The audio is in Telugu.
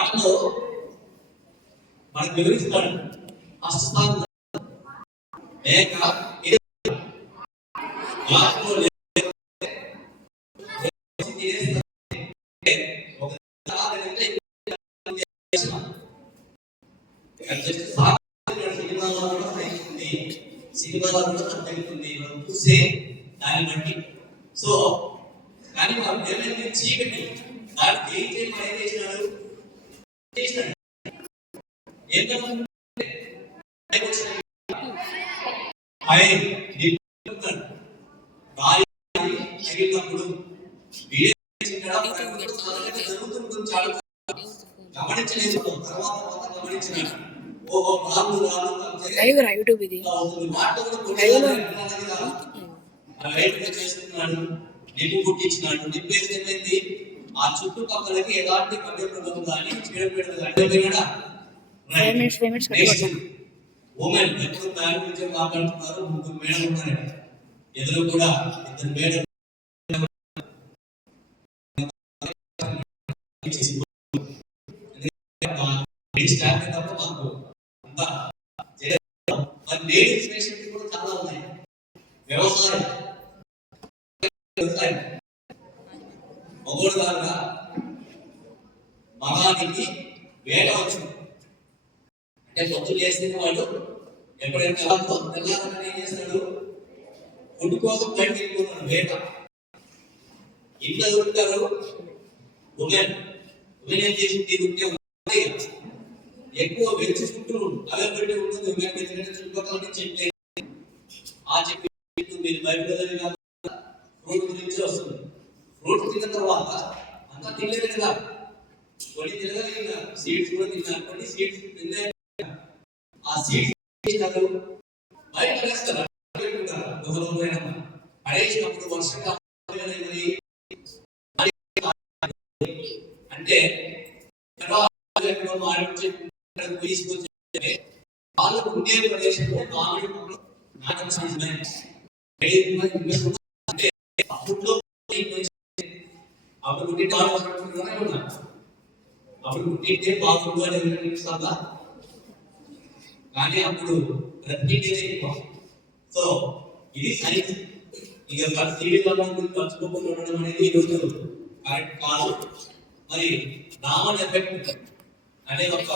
పాటలో మనకు వివరిస్తాడు ఫస్ట్ స్థానం లేక సినిమాలో తగ్గుతుంది చూసే దాన్ని బట్టి. సో కానీ వాళ్ళు ఏమైతే చీకటి దానికి ఏం చేసినాడు తగిలినప్పుడు గమనించలేదు. తర్వాత గమనించినాడు చేస్తున్నాడు, నిప్పు పుట్టించినాడు. నిప్పు ఏమైంది ఆ చుట్టుపక్కలకి ఎలాంటి మధ్య ప్రభుత్వం కానీ చీడపీడలు ఉమెన్ ఎప్పుడు దాని గురించి మాట్లాడుతున్నారు. ముగ్గురు మేడలు ఉన్నారు, ఎదురు కూడా ఇద్దరు మేడలు తప్ప మాకు అంతా లేడీస్ పేషెంట్ కూడా చాలా ఉన్నాయి. వ్యవసాయం మగోడు కాగా మగానికి వేట వచ్చు అంటే పొద్దు చేసిన వాడు ఎప్పుడైనా తెల్లారని ఏం చేస్తాడు, ఫుడ్ కోసం బయటకు వెళ్ళిపోతున్నాడు. వేట ఇంట్లో దొరుకుతారు. ఉమెన్ ఉమెన్ ఏం చేసింది ఉంటే ఎక్కువ వెచ్చి చుట్టూ అలబడి ఉంటుంది. ఉమెన్ ఎందుకంటే చుట్టుపక్కల నుంచి ఆ చెప్పి మీరు బయట ఫ్రూట్ గురించి వస్తుంది. ఫ్రూట్ తిన్న తర్వాత అంతా తినలేదు కదా, కొన్ని తినగలిగిన సీడ్స్ కూడా తిన్నారు. కొన్ని సీడ్స్ తిన్నా ఆ సీడ్స్ బయట పడేస్తారు. పడేసినప్పుడు వర్షంగా అంటే వాళ్ళు ఉండే ప్రదేశంలో మామిడి నాటక అప్పుడు పుట్టింటే బాగుండు అని అనిపిస్తుందా? కానీ అప్పుడు ప్రతిదీ సో ఇది సైన్స్. ఇక పంచుకోకుండా ఉండడం అనేది ఈరోజు కరెక్ట్ కాదు. మరి నామన్ ఎఫెక్ట్ అనే ఒక